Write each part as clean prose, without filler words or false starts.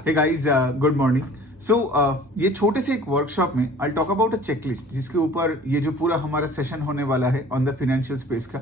Hey guys, good morning. सो ये छोटे से एक वर्कशॉप में I talk about a checklist जिसके ऊपर ये जो पूरा हमारा सेशन होने वाला है ऑन द फाइनेंशियल स्पेस का।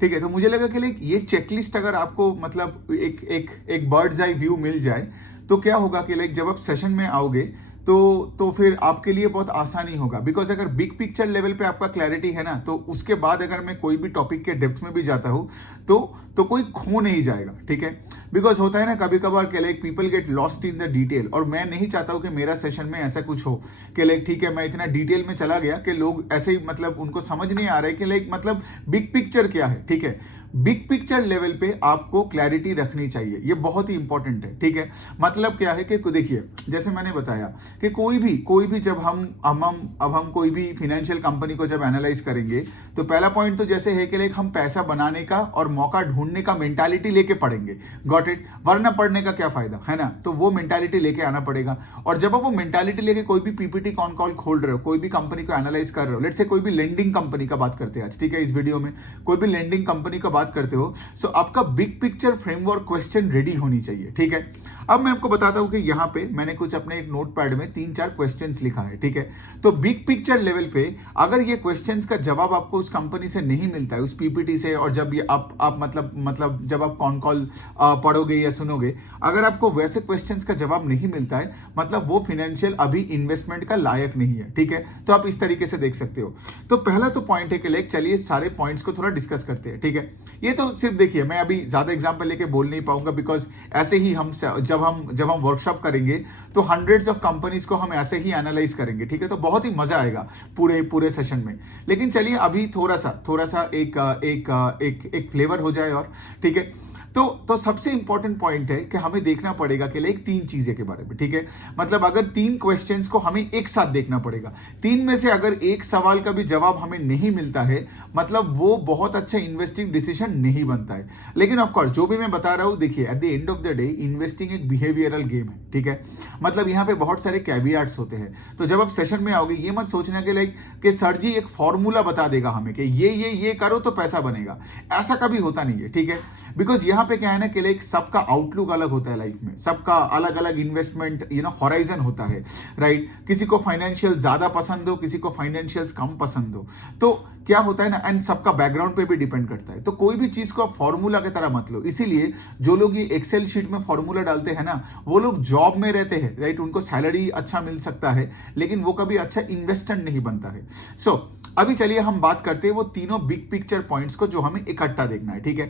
ठीक है, तो मुझे लगा कि लाइक ये चेकलिस्ट अगर आपको मतलब एक बर्ड्स आई व्यू मिल जाए तो क्या होगा कि लाइक जब आप सेशन में आओगे तो फिर आपके लिए बहुत आसानी होगा। बिकॉज अगर बिग पिक्चर लेवल पे आपका क्लैरिटी है ना, तो उसके बाद अगर मैं कोई भी टॉपिक के डेप्थ में भी जाता हूँ तो कोई खो नहीं जाएगा। ठीक है, बिकॉज होता है ना कभी कभार कि like people get lost in the detail, और मैं नहीं चाहता हूँ कि मेरा सेशन में ऐसा कुछ हो कि लाइक ठीक है मैं इतना डिटेल में चला गया कि लोग ऐसे ही मतलब उनको समझ नहीं आ रहा है कि लाइक मतलब बिग पिक्चर क्या है। ठीक है, बिग पिक्चर लेवल पे आपको क्लैरिटी रखनी चाहिए, ये बहुत ही इंपॉर्टेंट है। ठीक है, मतलब क्या है कि देखिए जैसे मैंने बताया कि कोई भी जब हम कोई भी फाइनेंशियल कंपनी को जब एनालाइज करेंगे तो पहला पॉइंट तो जैसे है कि लाइक हम पैसा बनाने का और मौका ढूंढने का मेंटालिटी लेके पढ़ेंगे। Got it? वरना पढ़ने का क्या फायदा है ना, तो वो मेंटालिटी लेके आना पड़ेगा। और जब आप वो मेंटालिटी लेके कोई भी पीपीटी कॉन कॉल खोल रहे हो, कोई भी कंपनी को एनालाइज कर रहे हो, लेट्स से कोई भी लेंडिंग कंपनी का बात करते हैं आज, ठीक है, इस वीडियो में कोई भी लेंडिंग कंपनी का बात करते हो, सो आपका big picture framework question ready होनी चाहिए। ठीक है, अब मैं आपको बताता हूं कि यहां पे मैंने कुछ अपने एक नोटपैड में 3-4 क्वेश्चंस लिखा है। ठीक है, तो बिग पिक्चर लेवल पे अगर ये क्वेश्चंस का जवाब आपको उस कंपनी से नहीं मिलता है, उस पीपीटी से, और जब ये आप मतलब जब आप कॉन कॉल पढ़ोगे या सुनोगे, अगर आपको वैसे क्वेश्चंस का जवाब नहीं मिलता है, मतलब वो फाइनेंशियल अभी इन्वेस्टमेंट का लायक नहीं है। ठीक है, तो आप इस तरीके से देख सकते हो। तो पहला तो पॉइंट है कि लाइक चलिए सारे पॉइंट्स को थोड़ा डिस्कस करते हैं। ठीक है, ये तो सिर्फ देखिए मैं अभी ज्यादा एग्जांपल लेके बोल नहीं पाऊंगा, बिकॉज ऐसे ही हम जब हम वर्कशॉप करेंगे तो हंड्रेड्स ऑफ कंपनीज को हम ऐसे ही एनालाइज करेंगे। ठीक है, तो बहुत ही मजा आएगा पूरे सेशन में। लेकिन चलिए अभी थोड़ा सा एक फ्लेवर हो जाए। और ठीक है, तो सबसे इंपॉर्टेंट पॉइंट है कि हमें देखना पड़ेगा कि लाइक 3 चीजें के बारे में। ठीक है, मतलब अगर 3 क्वेश्चंस को हमें एक साथ देखना पड़ेगा, 3 में से अगर एक सवाल का भी जवाब हमें नहीं मिलता है, मतलब वो बहुत अच्छा इन्वेस्टिंग डिसीजन नहीं बनता है। लेकिन ऑफ कोर्स जो भी मैं बता रहा हूं, देखिए at the end of the day investing एक बिहेवियरल गेम है। ठीक है, मतलब यहाँ पे बहुत सारे कैवियाट्स होते हैं। तो जब आप सेशन में आओगे ये मत सोचना कि लाइक कि सर जी एक फॉर्मूला बता देगा हमें कि ये करो तो पैसा बनेगा, ऐसा कभी होता नहीं है। ठीक है, बिकॉज यहाँ पे क्या है ना कि लाइक सबका आउटलुक अलग होता है लाइफ में, सबका अलग अलग इन्वेस्टमेंट हॉराइजन होता है, राइट? किसी को फाइनेंशियल ज्यादा पसंद हो, किसी को फाइनेंशियल कम पसंद हो, तो क्या होता है ना, एंड सबका बैकग्राउंड पे भी डिपेंड करता है। तो कोई भी चीज को आप फॉर्मूला की तरह मत लो। इसीलिए जो लोग ये एक्सेल शीट में फॉर्मूला डालते हैं ना, वो लोग जॉब में रहते हैं, राइट? उनको सैलरी अच्छा मिल सकता है, लेकिन वो कभी अच्छा इन्वेस्टर नहीं बनता है। सो अभी चलिए हम बात करते हैं वो तीनों बिग पिक्चर पॉइंट्स को जो हमें इकट्ठा देखना है। ठीक है,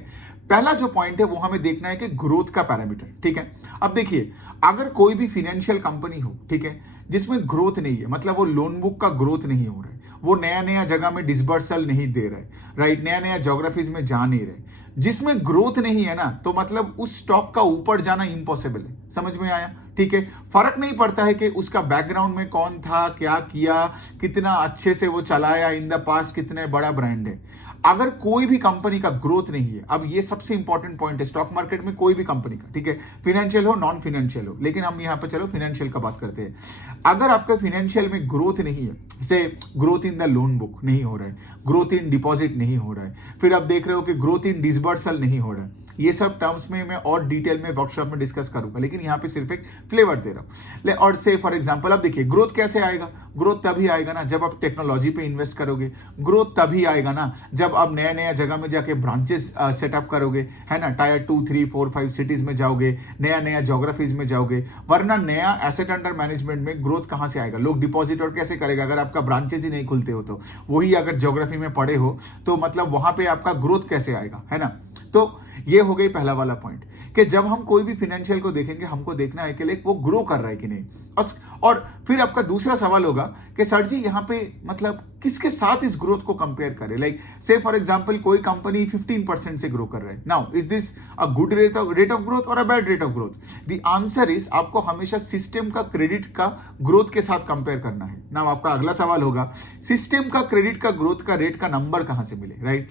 पहला जो पॉइंट है वो हमें देखना है कि ग्रोथ का पैरामीटर। ठीक है, अब देखिए अगर कोई भी फाइनेंशियल कंपनी हो, ठीक है, जिसमें ग्रोथ नहीं है, मतलब वो लोन बुक का ग्रोथ नहीं हो रहा है, वो नया जगह में डिसबर्सल नहीं दे रहे, राइट, नया ज्योग्राफीज में जा नहीं रहे, जिसमें ग्रोथ नहीं है ना, तो मतलब उस स्टॉक का ऊपर जाना इम्पॉसिबल है। समझ में आया? ठीक है, फर्क नहीं पड़ता है कि उसका बैकग्राउंड में कौन था, क्या किया, कितना अच्छे से वो चलाया इन द पास्ट, कितने बड़ा ब्रांड है। अगर कोई भी कंपनी का ग्रोथ नहीं है, अब ये सबसे इंपॉर्टेंट पॉइंट है स्टॉक मार्केट में कोई भी कंपनी का, ठीक है, फाइनेंशियल हो नॉन फाइनेंशियल हो, लेकिन हम यहां पे चलो फाइनेंशियल का बात करते हैं। अगर आपका फाइनेंशियल में ग्रोथ नहीं है, से growth in the loan book नहीं हो रहा है, ग्रोथ इन डिपॉजिट नहीं हो रहा है, फिर आप देख रहे हो कि ग्रोथ इन डिसबर्सल नहीं हो रहा है, ये सब टर्म्स में मैं और डिटेल में वर्कशॉप में डिस्कस करूंगा, लेकिन यहां पे सिर्फ एक फ्लेवर दे रहा हूं। और से फॉर एग्जांपल अब देखिए ग्रोथ कैसे आएगा? ग्रोथ तभी आएगा ना जब आप टेक्नोलॉजी पे इन्वेस्ट करोगे, ग्रोथ तभी आएगा ना जब आप नया जगह में जाके ब्रांचेस सेटअप करोगे, है ना, टायर 2, 3, 4, 5 सिटीज में जाओगे, नया ज्योग्राफीज में जाओगे। वरना नया एसेट अंडर मैनेजमेंट में ग्रोथ कहां से आएगा? लोग डिपॉजिट और कैसे करेगा अगर आपका ब्रांचेस ही नहीं खुलते हो? तो वही अगर ज्योग्राफी में पढ़े हो तो मतलब वहां पे आपका ग्रोथ कैसे आएगा, है ना? तो ये हो गई पहला वाला पॉइंट कि जब हम कोई भी फाइनेंशियल को देखेंगे हमको देखना है कि लाइक वो ग्रो कर रहा है कि नहीं। और फिर आपका दूसरा सवाल होगा कि सर जी यहाँ पे मतलब किसके साथ इस ग्रोथ को कंपेयर करें? लाइक से फॉर एग्जांपल कोई कंपनी 15% से ग्रो कर रहा है, now is this a good rate of growth और a bad rate of growth? The answer is आपको हमेशा सिस्टम का क्रेडिट का ग्रोथ के साथ कंपेयर करना है। नाउ आपका अगला सवाल होगा सिस्टम का क्रेडिट का ग्रोथ का रेट का नंबर कहां से मिले, राइट?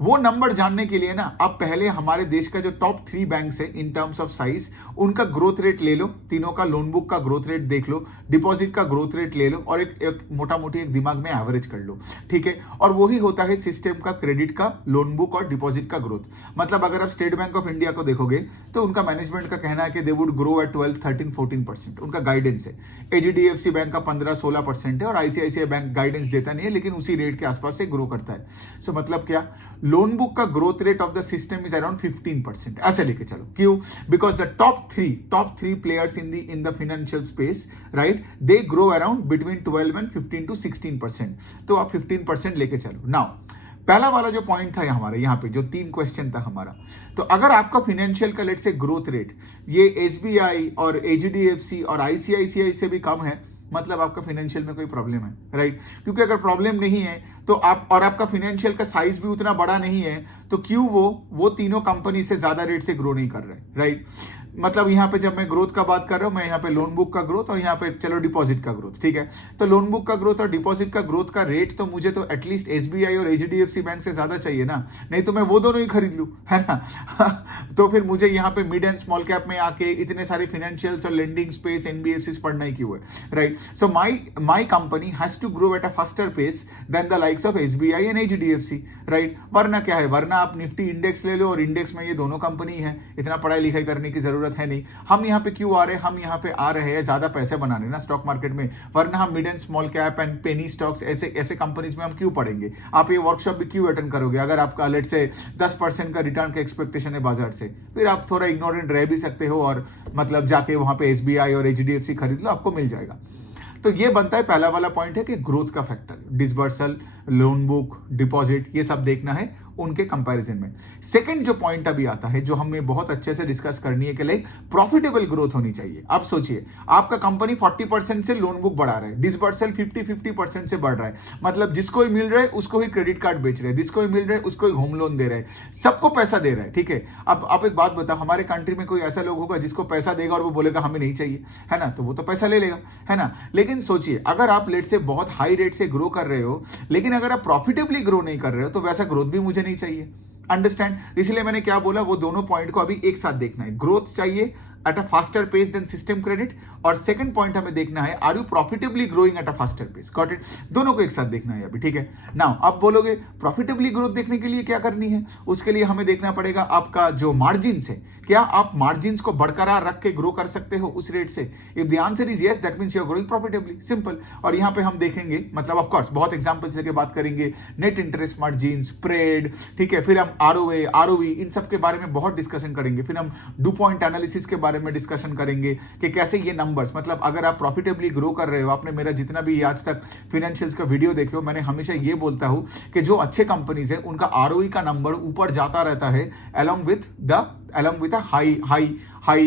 वो नंबर जानने के लिए ना आप पहले हमारे देश का जो टॉप 3 बैंक्स है इन टर्म्स ऑफ साइज, उनका ग्रोथ रेट ले लो, तीनों का लोन बुक का ग्रोथ रेट देख लो, डिपॉजिट का ग्रोथ रेट ले लो और एक मोटा मोटी एक दिमाग में एवरेज कर लो, ठीक है। और वही होता है सिस्टम का क्रेडिट का, लोन बुक और डिपॉजिट का ग्रोथ। मतलब अगर आप स्टेट बैंक ऑफ इंडिया को देखोगे तो उनका मैनेजमेंट का कहना है कि दे वुड ग्रो एट 12, 13, 14%, उनका गाइडेंस है। एचडीएफसी बैंक का 15-16% है और आईसीआईसीआई बैंक गाइडेंस देता नहीं है लेकिन उसी रेट के आसपास से ग्रो करता है। सो मतलब क्या, लोन बुक का growth rate of the system is around 15%, ऐसे लेके चलो। क्यों? Because the top three players in the financial space, right, they grow around between 12 and 15 to 16%। तो आप 15% लेके चलो। नाउ पहला वाला जो पॉइंट था हमारे यहाँ पे, जो 3 क्वेश्चन था हमारा, तो अगर आपका फाइनेंशियल का लेट से ग्रोथ रेट ये एसबीआई और एचडीएफसी और आईसीआईसीआई से भी कम है, मतलब आपका फाइनेंशियल में कोई प्रॉब्लम है, राइट। क्योंकि अगर प्रॉब्लम नहीं है तो आप, और आपका फाइनेंशियल का साइज भी उतना बड़ा नहीं है, तो क्यों वो तीनों कंपनी से ज्यादा रेट से ग्रो नहीं कर रहे, राइट। मतलब यहाँ पे जब मैं ग्रोथ का बात कर रहा हूँ, मैं यहाँ पे लोन बुक का ग्रोथ और यहाँ पे चलो डिपॉजिट का ग्रोथ, ठीक है। तो लोन बुक का ग्रोथ और डिपॉजिट का ग्रोथ का रेट तो मुझे तो एटलीस्ट एसबीआई और एचडीएफसी बैंक से ज्यादा चाहिए ना, नहीं तो मैं वो दोनों ही खरीद लूँ, है ना। तो फिर मुझे यहाँ पे मिड एंड स्मॉल कैप में आके इतने सारे फाइनेंशियल्स और लेंडिंग स्पेस एनबीएफसी पढ़ना ही क्यों है, right. So my company has to grow at a faster pace than the likes of SBI and HDFC, right. वरना क्या है, वरना आप निफ्टी इंडेक्स ले लो और इंडेक्स में ये दोनों कंपनी है, इतना पढ़ाई लिखाई करने की जरूरत है नहीं। हम यहाँ पे क्यों आ रहे हैं, हम यहाँ पे आ रहे हैं ज्यादा पैसे बनाने ना स्टॉक मार्केट में, वरना हम mid and small cap and penny stocks ऐसे कंपनीज में हम क्यों पढ़ेंगे। आप ये वर्कशॉप भी क्यों अटेंड करोगे अगर आपका लेट से 10% का रिटर्न का एक्सपेक्टेशन है बाजार से, फिर आप थोड़ा इग्नोरेंट रह भी सकते हो और मतलब जाके वहां पे एसबीआई और एचडीएफसी खरीद लो, आपको मिल जाएगा। तो ये बनता है पहला वाला पॉइंट है कि ग्रोथ का factor, disbursal, loan book, deposit, ये सब देखना है उनके कंपैरिजन में। सेकंड जो पॉइंट अभी आता है, जो हमें बहुत अच्छे से डिस्कस करनी है कि लाइक प्रॉफिटेबल ग्रोथ होनी चाहिए। आप सोचिए, आपका कंपनी 40% से लोन बुक बढ़ा रहा है, डिसबर्सल 50% से बढ़ रहा है, मतलब जिसको ही मिल रहा है उसको ही क्रेडिट कार्ड बेच रहे हैं, जिसको ही मिल रहा है उसको ही होम लोन दे रहे हैं, सबको पैसा दे रहा है, ठीक है। अब आप एक बात बताओ, हमारे कंट्री में कोई ऐसा लोग होगा जिसको पैसा देगा और वो बोलेगा हमें नहीं चाहिए, है ना, तो वो तो पैसा ले लेगा, है ना। लेकिन सोचिए, अगर आप लेट से बहुत हाई रेट से ग्रो कर रहे हो, लेकिन अगर आप प्रॉफिटेबली ग्रो नहीं कर रहे हो, तो वैसा ग्रोथ भी मुझे नहीं चाहिए। अंडरस्टैंड? इसलिए मैंने क्या बोला, वो दोनों पॉइंट को अभी एक साथ देखना है। ग्रोथ चाहिए at a faster pace than system credit, और सेकंड पॉइंट हमें देखना है, are you profitably growing at a faster pace. Got it? दोनों को एक साथ देखना है अभी, ठीक है। नाउ आप बोलोगे प्रॉफिटेबली ग्रोथ देखने के लिए क्या करनी है, उसके लिए हमें देखना पड़ेगा आपका जो मार्जिन है, क्या आप मार्जिन को बरकरार रख के ग्रो कर सकते हो उस रेट से। If the answer is yes, that means you are growing profitably, simple. और यहां पे हम देखेंगे, मतलब ऑफ कोर्स बहुत एग्जांपल्स लेके बात करेंगे, नेट इंटरेस्ट मार्जिन, स्प्रेड, ठीक है। फिर हम आरओए, आरओई, इन सब के बारे में बहुत डिस्कशन करेंगे। फिर हम डू पॉइंट एनालिसिस के बारे में डिस्कशन करेंगे कि कैसे ये नंबर्स, मतलब अगर आप प्रॉफिटेबली ग्रो कर रहे हो, आपने मेरा जितना भी आज तक फाइनेंशियल्स का वीडियो देखे हो, मैंने हमेशा ये बोलता हूं कि जो अच्छे कंपनीज है उनका आरओई का नंबर ऊपर जाता रहता है along with a high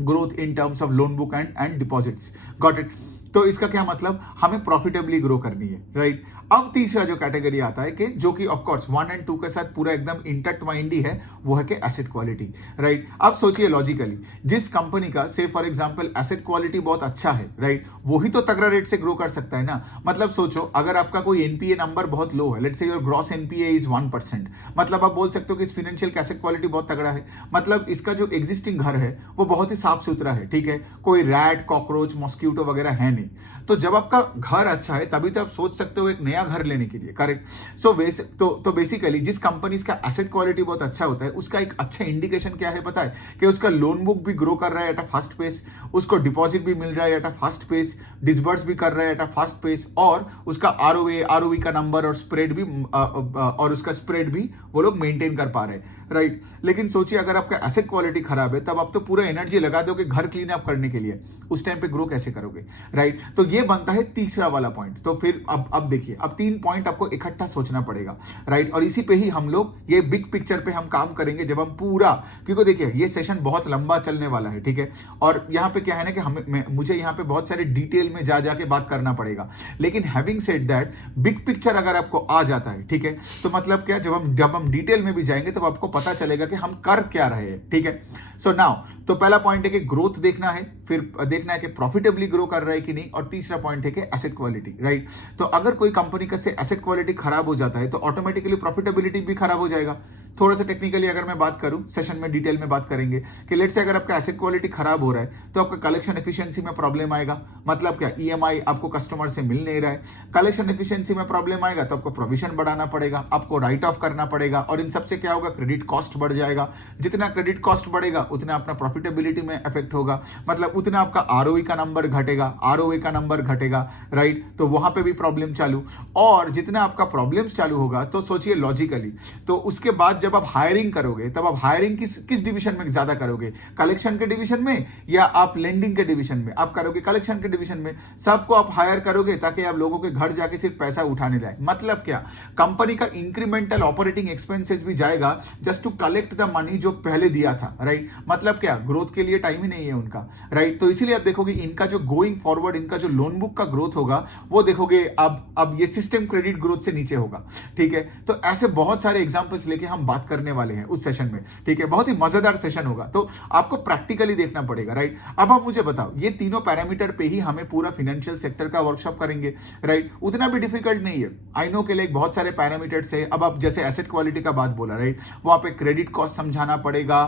growth in terms of loan book and deposits. Got it? तो इसका क्या मतलब, हमें प्रॉफिटेबली ग्रो करनी है, राइट। अब तीसरा जो कैटेगरी आता है कि जो कि ऑफ कोर्स 1 और 2 के साथ पूरा एकदम इंटैक्ट माइंड ही है, वो है कि एसेट क्वालिटी, राइट। अब सोचिए लॉजिकली, जिस कंपनी का से फॉर एग्जांपल एसेट क्वालिटी बहुत अच्छा है, राइट, वही तो तगड़ा रेट से ग्रो कर सकता है ना। मतलब सोचो, अगर आपका कोई एनपीए नंबर बहुत लो है, let's say your gross NPA is 1%, मतलब आप बोल सकते हो कि इस फाइनेंशियल का एसेट क्वालिटी बहुत तगड़ा है, मतलब इसका जो एग्जिस्टिंग घर है वो बहुत ही साफ सुथरा है, ठीक है, कोई रैट, कॉकरोच, मॉस्क्यूटो वगैरह है नहीं। तो जब आपका घर अच्छा है तभी तो आप सोच सकते हो एक नया घर लेने के लिए, करेक्ट। सो तो बेसिकली जिस कंपनी का एसेट क्वालिटी बहुत अच्छा होता है, उसका एक अच्छा इंडिकेशन क्या है पता है, कि उसका लोन बुक भी ग्रो कर रहा है एट अ फास्ट पेस, उसको डिपॉजिट भी मिल रहा है at a fast pace, disburse भी कर रहा है एट अ फास्ट पेस, और उसका आरओई का नंबर और स्प्रेड भी और उसका स्प्रेड भी वो लोग मेंटेन कर पा रहे हैं, राइट। लेकिन सोचिए, अगर आपका एसेट क्वालिटी खराब है, तब आप तो पूरा एनर्जी लगा दोगे घर क्लीन अप करने के लिए, उस टाइम पे ग्रो कैसे करोगे, राइट। तो ये बनता है तीसरा वाला पॉइंट। तो फिर अब देखिए, अब 3 पॉइंट आपको इकट्ठा सोचना पड़ेगा, राइट। और इसी पे ही हम लोग ये बिग पिक्चर पे हम काम करेंगे जब हम पूरा, क्योंकि देखिए ये सेशन बहुत लंबा चलने वाला है, ठीक है। और यहाँ पे क्या है ना कि मुझे यहाँ पे बहुत सारे डिटेल में जाके बात करना पड़ेगा, लेकिन having said that, big picture अगर आपको आ जाता है, ठीक है, तो मतलब क्या, जब हम डिटेल में भी जाएंगे तब आपको पता चलेगा कि हम कर क्या रहे हैं, ठीक है। सो नाउ तो पहला पॉइंट है कि ग्रोथ देखना है, फिर देखना है कि प्रॉफिटेबली ग्रो कर रहा है कि नहीं, और तीसरा पॉइंट है कि एसेट क्वालिटी, राइट। तो अगर कोई कंपनी का से एसेट क्वालिटी खराब हो जाता है तो ऑटोमेटिकली प्रॉफिटेबिलिटी भी खराब हो जाएगा। थोड़ा सा टेक्निकली अगर मैं बात करूं, सेशन में डिटेल में बात करेंगे कि लेट्स से अगर आपका एसेट क्वालिटी खराब हो रहा है तो आपका कलेक्शन एफिशिएंसी में प्रॉब्लम आएगा। मतलब क्या, ईएमआई आपको कस्टमर से मिल नहीं रहा है, कलेक्शन एफिशिएंसी में प्रॉब्लम आएगा तो आपको प्रोविजन बढ़ाना पड़ेगा, आपको राइट ऑफ करना पड़ेगा, और इन सबसे क्या होगा, क्रेडिट कॉस्ट बढ़ जाएगा। जितना क्रेडिट कॉस्ट बढ़ेगा उतना अपना प्रॉफिटेबिलिटी में इफेक्ट होगा, मतलब उतना आपका आरओई का नंबर घटेगा, आरओए का नंबर घटेगा, राइट। तो वहां पे भी प्रॉब्लम चालू, और जितना आपका प्रॉब्लम्स चालू होगा तो सोचिए लॉजिकली, तो उसके बाद जब आप हायरिंग करोगे तब आप हायरिंग किस डिवीजन में ज्यादा करोगे, कलेक्शन के डिवीजन में या आप लेंडिंग के डिवीजन में? आप करोगे कलेक्शन के डिवीजन में, सबको आप हायर करोगे ताकि आप लोगों के घर जाके सिर्फ पैसा उठाने जाए। मतलब क्या, कंपनी का इंक्रीमेंटल ऑपरेटिंग एक्सपेंसेस भी जाएगा just to collect the money जो पहले दिया था, राइट। मतलब क्या, ग्रोथ के लिए टाइम ही नहीं है उनका, राइट। तो इसीलिए आप देखोगे इनका जो गोइंग फॉरवर्ड, इनका जो लोन बुक का ग्रोथ होगा वो देखोगे अब ये सिस्टम क्रेडिट ग्रोथ से नीचे होगा, ठीक है। तो ऐसे बहुत सारे एग्जांपल्स लेके हम बात करने वाले हैं उस सेशन में, ठीक है। बहुत ही मजेदार सेशन होगा, तो आपको प्रैक्टिकली देखना पड़ेगा, राइट। अब आप मुझे बताओ, ये तीनों पैरामीटर पे ही हमें पूरा फाइनेंशियल सेक्टर का वर्कशॉप करेंगे, राइट। उतना भी डिफिकल्ट नहीं है, आई नो के लिए बहुत सारे पैरामीटर्स है। अब आप जैसे एसेट क्वालिटी का बात बोला, राइट, वहां पे क्रेडिट कॉस्ट समझाना पड़ेगा,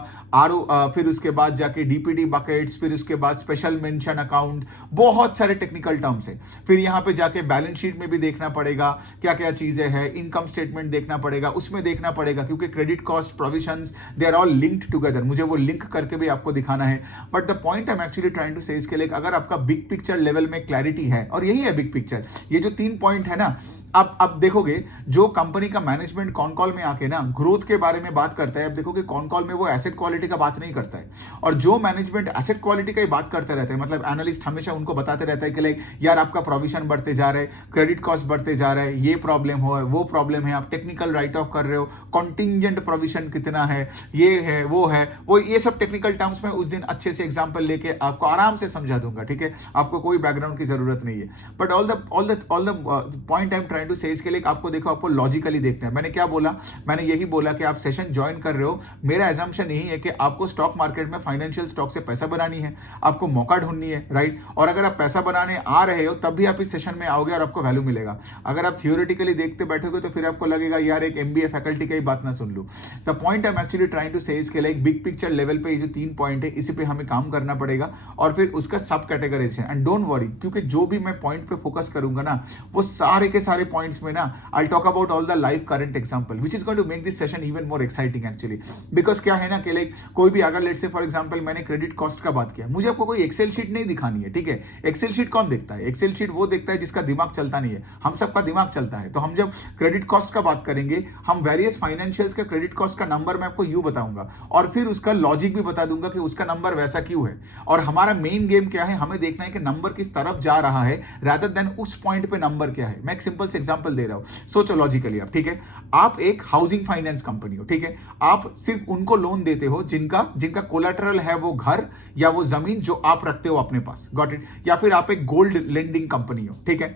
फिर उसके बाद जाके डीपीडी बकेट्स, फिर उसके बाद स्पेशल मेंशन अकाउंट, बहुत सारे टेक्निकल टर्म्स है। फिर यहाँ पे जाके बैलेंस शीट में भी देखना पड़ेगा क्या क्या चीजें हैं, इनकम स्टेटमेंट देखना पड़ेगा, उसमें देखना पड़ेगा, क्योंकि credit cost, provisions, they are all linked together. मुझे वो लिंक करके भी आपको दिखाना है। But the point I am actually trying to say इसके लिए, अगर आपका बिग पिक्चर लेवल में क्लैरिटी है, और यही है बिग पिक्चर, ये जो 3 पॉइंट है ना, अब देखोगे जो कंपनी का मैनेजमेंट कॉन कॉल में आके ना ग्रोथ के बारे में बात करता है, अब देखोगे कॉन कॉल में वो एसेट क्वालिटी का बात नहीं करता है, और जो मैनेजमेंट एसेट क्वालिटी का ही बात करते रहते हैं, मतलब एनालिस्ट हमेशा उनको बताते रहता है कि लाइक यार आपका प्रोविजन बढ़ते जा रहे हैं, क्रेडिट कॉस्ट बढ़ते जा रहे हैं, ये प्रॉब्लम हो, वो प्रॉब्लम है, आप टेक्निकल राइट ऑफ कर रहे हो, कॉन्टिंजेंट प्रोविजन कितना है, ये है, वो ये सब टेक्निकल टर्म्स में उस दिन अच्छे से एग्जाम्पल लेके आपको आराम से समझा दूंगा, ठीक है। आपको कोई बैकग्राउंड की जरूरत नहीं है। But all the point I am trying to say इसके लिए आपको देखो, आपको लॉजिकली देखना है। मैंने क्या बोला, मैंने यही बोला कि आप सेशन ज्वाइन कर रहे हो, मेरा एजम्पशन यही है कि आपको स्टॉक मार्केट में फाइनेंशियल स्टॉक से पैसा बनानी है, आपको मौका ढूंढनी है, राइट। और अगर आप पैसा बनाने आ रहे हो तब भी आप इस सेशन में आओगे और आपको वैल्यू मिलेगा। अगर आप थियोरेटिकली देखते बैठोगे तो फिर आपको लगेगा यार एक एमबीए फैकल्टी का ही बात ना सुन लूं। The point I am actually trying to say इसके लिए एक बिग पिक्चर लेवल पे ये जो 3 पॉइंट है इसी पे हमें काम करना पड़ेगा, और फिर उसका सब कैटेगराइजेशन। एंड डोंट वरी, क्योंकि जो भी मैं पॉइंट पे फोकस करूंगा ना, वो सारे के सारे पॉइंट्स में ना I talk about all the live current example which is going to make this session even more exciting actually, because क्या है ना कि लाइक कोई भी अगर लेट्स से फॉर एग्जांपल मैंने क्रेडिट कॉस्ट का बात किया, मुझे आपको कोई एक्सेल शीट नहीं दिखानी है, ठीक है। एक्सेल शीट कौन देखता है? एक्सेल शीट वो देखता है जिसका दिमाग चलता नहीं है, हम सबका दिमाग चलता है। तो हम जब क्रेडिट कॉस्ट का बात करेंगे, हम वेरियस फाइनेंशियल्स का क्रेडिट कॉस्ट का नंबर मैं आपको यू बताऊंगा, और फिर उसका लॉजिक भी बता दूंगा कि उसका नंबर वैसा क्यों है। और हमारा मेन गेम क्या है, हमें देखना है कि नंबर किस तरफ जा रहा है रादर देन उस पॉइंट पे नंबर क्या है। मैं एक सिंपल से एग्जांपल दे रहा हूं, सोचो लॉजिकली आप, ठीक है। आप एक हाउसिंग फाइनेंस कंपनी हो, ठीक है। आप सिर्फ उनको लोन देते हो जिनका कोलैटरल है वो घर या वो जमीन जो आप रखते हो अपने पास, गॉट इट। या फिर आप एक गोल्ड लेंडिंग कंपनी हो, ठीक है।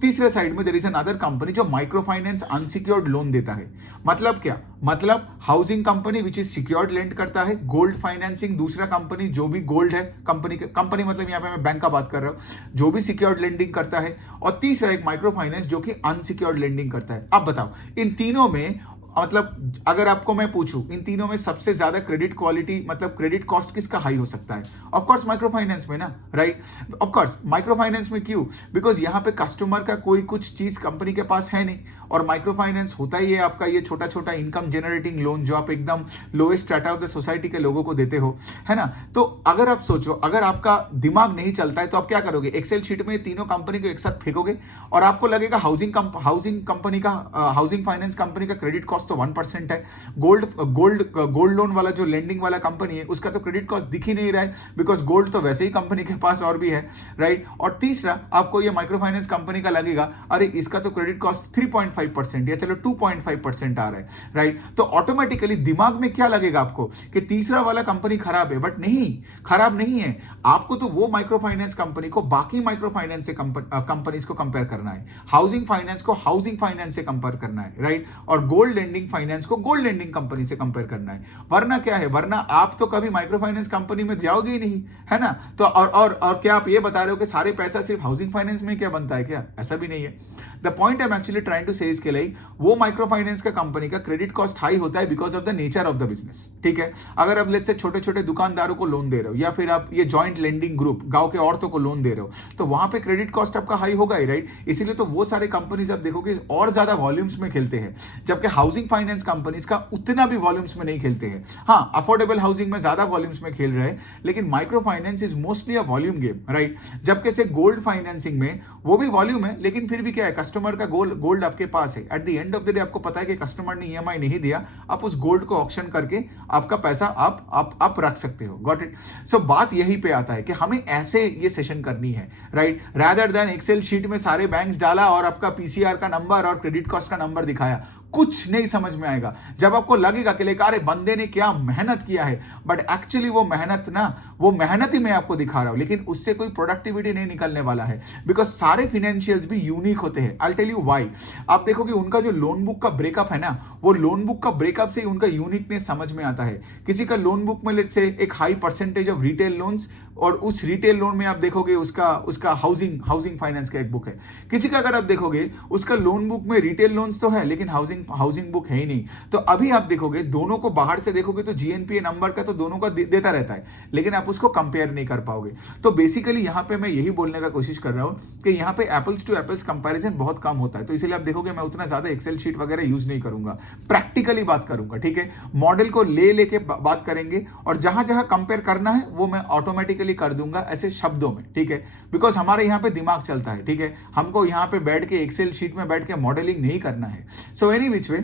तीसरे साइड में देयर इज अनदर कंपनी जो माइक्रो फाइनेंस अनसिक्योर्ड लोन देता है। मतलब क्या, मतलब housing company which is secured lend करता है, गोल्ड फाइनेंसिंग दूसरा कंपनी जो भी गोल्ड है, कंपनी मतलब यहाँ पे मैं बैंक का बात कर रहा हूं, जो भी सिक्योर्ड लेंडिंग करता है, और तीसरा एक माइक्रो फाइनेंस जो कि अनसिक्योर्ड लेंडिंग करता है। अब बताओ इन तीनों में, मतलब अगर आपको मैं पूछूं इन तीनों में सबसे ज्यादा क्रेडिट क्वालिटी मतलब क्रेडिट कॉस्ट किसका हाई हो सकता है? ऑफ कोर्स माइक्रो फाइनेंस में ना, right. Of course micro finance में, क्यों? बिकॉज यहां पे कस्टमर का कोई कुछ चीज कंपनी के पास है नहीं, और माइक्रो फाइनेंस होता ही है आपका ये छोटा छोटा इनकम जनरेटिंग लोन जो आप एकदम lowest strata of the society के लोगों को देते हो, है ना। तो अगर आप सोचो, अगर आपका दिमाग नहीं चलता है तो आप क्या करोगे? एक्सेल शीट में तीनों कंपनी को एक साथ फेंकोगे और आपको लगेगा हाउसिंग कंपनी का, हाउसिंग फाइनेंस कंपनी का क्रेडिट कॉस्ट तो 1% है। गोल्ड लोन वाला जो लेंडिंग वाला कंपनी है उसका तो क्रेडिट कॉस्ट दिख ही नहीं रहा है, बिकॉज गोल्ड तो वैसे ही कंपनी के पास और भी है, राइट। और तीसरा आपको ये माइक्रो फाइनेंस कंपनी का लगेगा अरे इसका तो क्रेडिट कॉस्ट 3.5% या चलो 2.5% आ रहा है, राइट। तो ऑटोमेटिकली दिमाग में क्या लगेगा आपको कि तीसरा वाला कंपनी खराब है, बट नहीं, खराब नहीं है। आपको तो वो माइक्रो फाइनेंस कंपनी को बाकी माइक्रो फाइनेंस से कंपनीज को कंपेयर करना है, हाउसिंग फाइनेंस को हाउसिंग फाइनेंस से कंपेयर करना है, राइट। और गोल्ड लेंडिंग फाइनेंस को गोल्ड लेंडिंग कंपनी से कंपेयर करना है। वरना क्या है, वरना आप तो कभी माइक्रो फाइनेंस कंपनी में जाओगे ही नहीं, है ना। तो और क्या आप ये बता रहे हो कि सारे पैसा सिर्फ हाउसिंग फाइनेंस में क्या बनता है क्या? ऐसा भी नहीं है। The point I am actually trying to say इसके लिए वो माइक्रो फाइनेंस का कंपनी का क्रेडिट कॉस्ट हाई होता है because of the nature of the business, ठीक है। अगर आप लेट्स से छोटे छोटे दुकानदारों को लोन दे रहे हो या फिर आप ये जॉइंट लेंडिंग ग्रुप गांव के औरतों को लोन दे रहे हो, तो वहां पे क्रेडिट कॉस्ट आपका हाई होगा ही, राइट। इसीलिए तो वो सारे कंपनीज आप देखोगे और ज्यादा वॉल्यूम्स में खेलते हैं, जबकि हाउसिंग फाइनेंस कंपनीज का उतना भी वॉल्यूम्स में नहीं खेलते हैं। हाँ, अफोर्डेबल हाउसिंग में ज्यादा वॉल्यूम्स में खेल रहे हैं, लेकिन micro finance is mostly a volume game, right. जबकि से गोल्ड फाइनेंसिंग में वो भी वॉल्यूम है, लेकिन फिर भी क्या है, कस्टमर का गोल्ड आपके पास है। At the end of the day आपको पता है कि कस्टमर ने ईएमआई नहीं दिया, आप उस गोल्ड को ऑक्शन करके आपका पैसा आप रख सकते हो। Got it. सो बात यही पे आता है कि हमें ऐसे ये सेशन करनी है, right, rather than Excel sheet में सारे बैंक्स डाला और आपका पीसीआर का नंबर और क्रेडिट कॉस्ट का नंबर दिखाया, कुछ नहीं समझ में आएगा। जब आपको लगेगा कि अरे बंदे ने क्या मेहनत किया है, बट एक्चुअली वो मेहनत ही मैं आपको दिखा रहा हूं, लेकिन उससे कोई प्रोडक्टिविटी नहीं निकलने वाला है, बिकॉज सारे फाइनेंशियल्स भी यूनिक होते हैं। I tell you why. आप देखोगे उनका जो लोन बुक का ब्रेकअप है ना, वो लोन बुक का ब्रेकअप से ही उनका यूनिकनेस समझ में आता है। किसी का लोन बुक में लेट्स से एक high percentage of retail loans, और उस रिटेल लोन में आप देखोगे उसका हाउसिंग फाइनेंस का एक बुक है। किसी का अगर आप देखोगे उसका लोन बुक में रिटेल लोन्स तो है, लेकिन हाउसिंग बुक है ही नहीं। तो अभी आप देखोगे दोनों को बाहर से देखोगे तो जीएनपीए नंबर का तो दोनों का देता रहता है, लेकिन आप उसको कंपेयर नहीं कर पाओगे। तो बेसिकली यहां पे मैं यही बोलने का कोशिश कर रहा हूं कि यहां पे एप्पल्स टू एप्पल्स कंपैरिजन बहुत कम होता है। तो इसीलिए आप देखोगे मैं उतना ज्यादा एक्सेल शीट वगैरह यूज नहीं करूंगा, प्रैक्टिकली बात करूंगा, ठीक है। मॉडल को लेके बात करेंगे, और जहां जहां कंपेयर करना है वो मैं ऑटोमेटिकली कर दूंगा ऐसे शब्दों में, ठीक है। बिकॉज हमारे यहां पे दिमाग चलता है, ठीक है। हमको यहां पे बैठ के एक्सेल शीट में बैठ के मॉडलिंग नहीं करना है। सो एनी विच वे,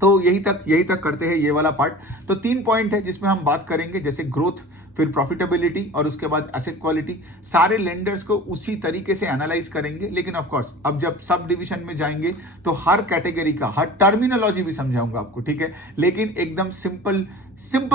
तो यही तक करते हैं ये वाला पार्ट। तो 3 पॉइंट है जिसमें हम बात करेंगे, जैसे ग्रोथ, फिर प्रॉफिटेबिलिटी और उसके बाद एसेट क्वालिटी। सारे लेंडर्स को उसी तरीके से एनालाइज करेंगे, लेकिन ऑफ कोर्स अब जब सब डिवीजन में जाएंगे तो हर कैटेगरी का हर टर्मिनोलॉजी भी समझाऊंगा आपको, ठीक है, लेकिन एकदम सिंपल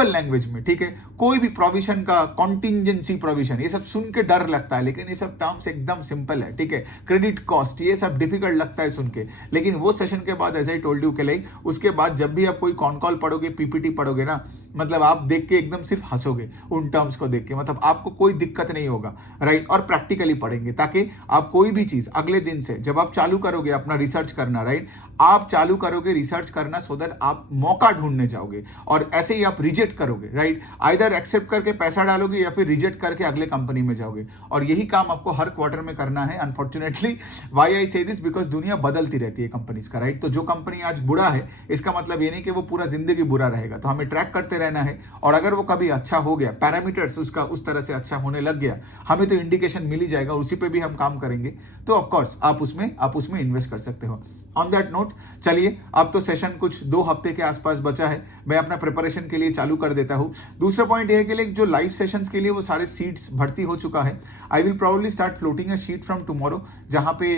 लैंग्वेज में, ठीक है। कोई भी प्रोविजन का कॉन्टिंजेंसी प्रोविजन, ये सब सुन के डर लगता है, लेकिन ये सब टर्म्स एकदम सिंपल है, ठीक है। क्रेडिट कॉस्ट, ये सब डिफिकल्ट लगता है सुन के, लेकिन वो सेशन के बाद एज आई टोल्ड यू के लाइक उसके बाद जब भी आप कोई कॉल पढ़ोगे, पीपीटी पढ़ोगे ना, मतलब आप देख के एकदम सिर्फ हंसोगे उन टर्म्स को देख के, मतलब आपको कोई दिक्कत नहीं होगा, राइट। और प्रैक्टिकली पढ़ेंगे ताकि आप कोई भी चीज अगले दिन से जब आप चालू करोगे अपना रिसर्च करना, राइट, आप चालू करोगे रिसर्च करना सो दैट आप मौका ढूंढने जाओगे, और ऐसे ही आप रिजेक्ट करोगे, राइट। आइदर एक्सेप्ट करके पैसा डालोगे या फिर रिजेक्ट करके अगले कंपनी में जाओगे, और यही काम आपको हर क्वार्टर में करना है। अनफॉर्चुनेटली व्हाई आई से दिस, बिकॉज दुनिया बदलती रहती है कंपनीज का, राइट। तो जो कंपनी आज बुरा है इसका मतलब ये नहीं कि वो पूरा जिंदगी बुरा रहेगा, तो हमें ट्रैक करते रहना है, और अगर वो कभी अच्छा हो गया, पैरामीटर्स उसका उस तरह से अच्छा होने लग गया, हमें तो इंडिकेशन मिल ही जाएगा, उसी पे भी हम काम करेंगे, तो ऑफकोर्स आप उसमें इन्वेस्ट कर सकते हो। ऑन दैट नोट, चलिए अब तो सेशन कुछ 2 हफ्ते के आसपास बचा है, मैं अपना प्रिपरेशन के लिए चालू कर देता हूं। दूसरा पॉइंट यह है कि जो लाइव सेशंस के लिए वो सारे सीट्स भर्ती हो चुका है। I will probably start floating a sheet from tomorrow, जहां पे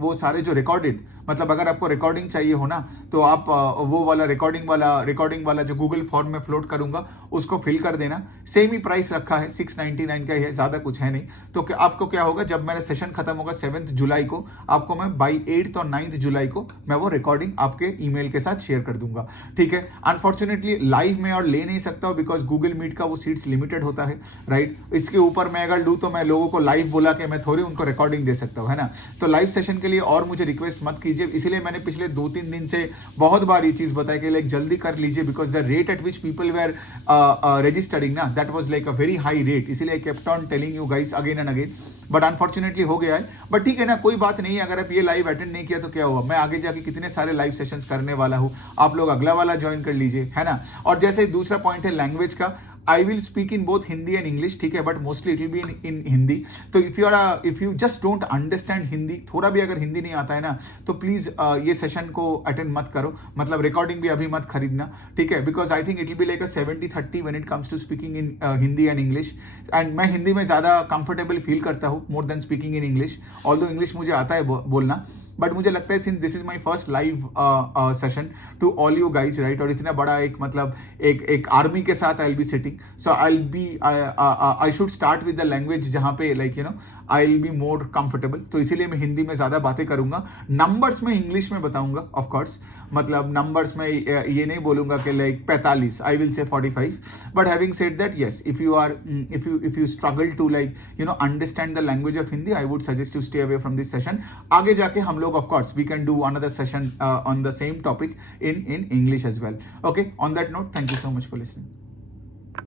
वो सारे जो रिकॉर्डेड, मतलब अगर आपको रिकॉर्डिंग चाहिए हो ना, तो आप वो वाला रिकॉर्डिंग वाला जो गूगल फॉर्म में फ्लोट करूंगा उसको फिल कर देना। सेम ही प्राइस रखा है, 699 का ही है, ज्यादा कुछ है नहीं। तो आपको क्या होगा, जब मेरा सेशन खत्म होगा 7 जुलाई को, आपको मैं बाई 8 और 9 जुलाई को मैं वो रिकॉर्डिंग आपके ईमेल के साथ शेयर कर दूंगा, ठीक है। अनफॉर्चुनेटली लाइव में और ले नहीं सकता हूं बिकॉज गूगल मीट का वो सीट्स लिमिटेड होता है, राइट। इसके ऊपर मैं अगर लूँ तो मैं लोगों को लाइव बोला के मैं थोड़ी उनको रिकॉर्डिंग दे सकता हूँ, है ना। तो लाइव सेशन के लिए और मुझे रिक्वेस्ट मत कीजिए, इसीलिए मैंने पिछले 2-3 दिन से बहुत बार ये चीज बताई कि लाइक जल्दी कर लीजिए, because the rate at which people were registering ना, that was like a very high rate, इसीलिए I kept on telling you guys again and again, but unfortunately हो गया है। बट ठीक है ना, कोई बात नहीं है, अगर आप ये लाइव अटेंड नहीं किया तो क्या हुआ, मैं आगे जाके कितने सारे लाइव सेशंस करने वाला हूं, आप लोग अगला वाला ज्वाइन कर लीजिए, है ना। और जैसे दूसरा पॉइंट है लैंग्वेज का, I will speak in both Hindi and English, ठीक है, but mostly it will be in Hindi. तो if you just don't understand Hindi, थोड़ा भी अगर हिंदी नहीं आता है ना, तो प्लीज ये सेशन को अटेंड मत करो, मतलब रिकॉर्डिंग भी अभी मत खरीदना, ठीक है, because I think it will be like a 70-30 when it comes to speaking in Hindi and English. And मैं हिंदी में ज्यादा कंफर्टेबल फील करता हूँ more than speaking in English, although English मुझे आता है बोलना, बट मुझे लगता है since this is my first live session to all you guys, right, और इतना बड़ा एक मतलब एक आर्मी के साथ I will be sitting, so I should start with the language जहां पे like you know I will be more comfortable. तो इसीलिए मैं हिंदी में ज्यादा बातें करूंगा, नंबर्स में इंग्लिश में बताऊंगा ऑफ कोर्स, मतलब नंबर्स में ये नहीं बोलूंगा कि like 45, I will say 45, but having said that yes, if you struggle to like understand the language of Hindi, I would suggest to stay away from this session. आगे जाके हम लोग of course we can do another session on the same topic in English as well. Okay, on that note, thank you so much for listening.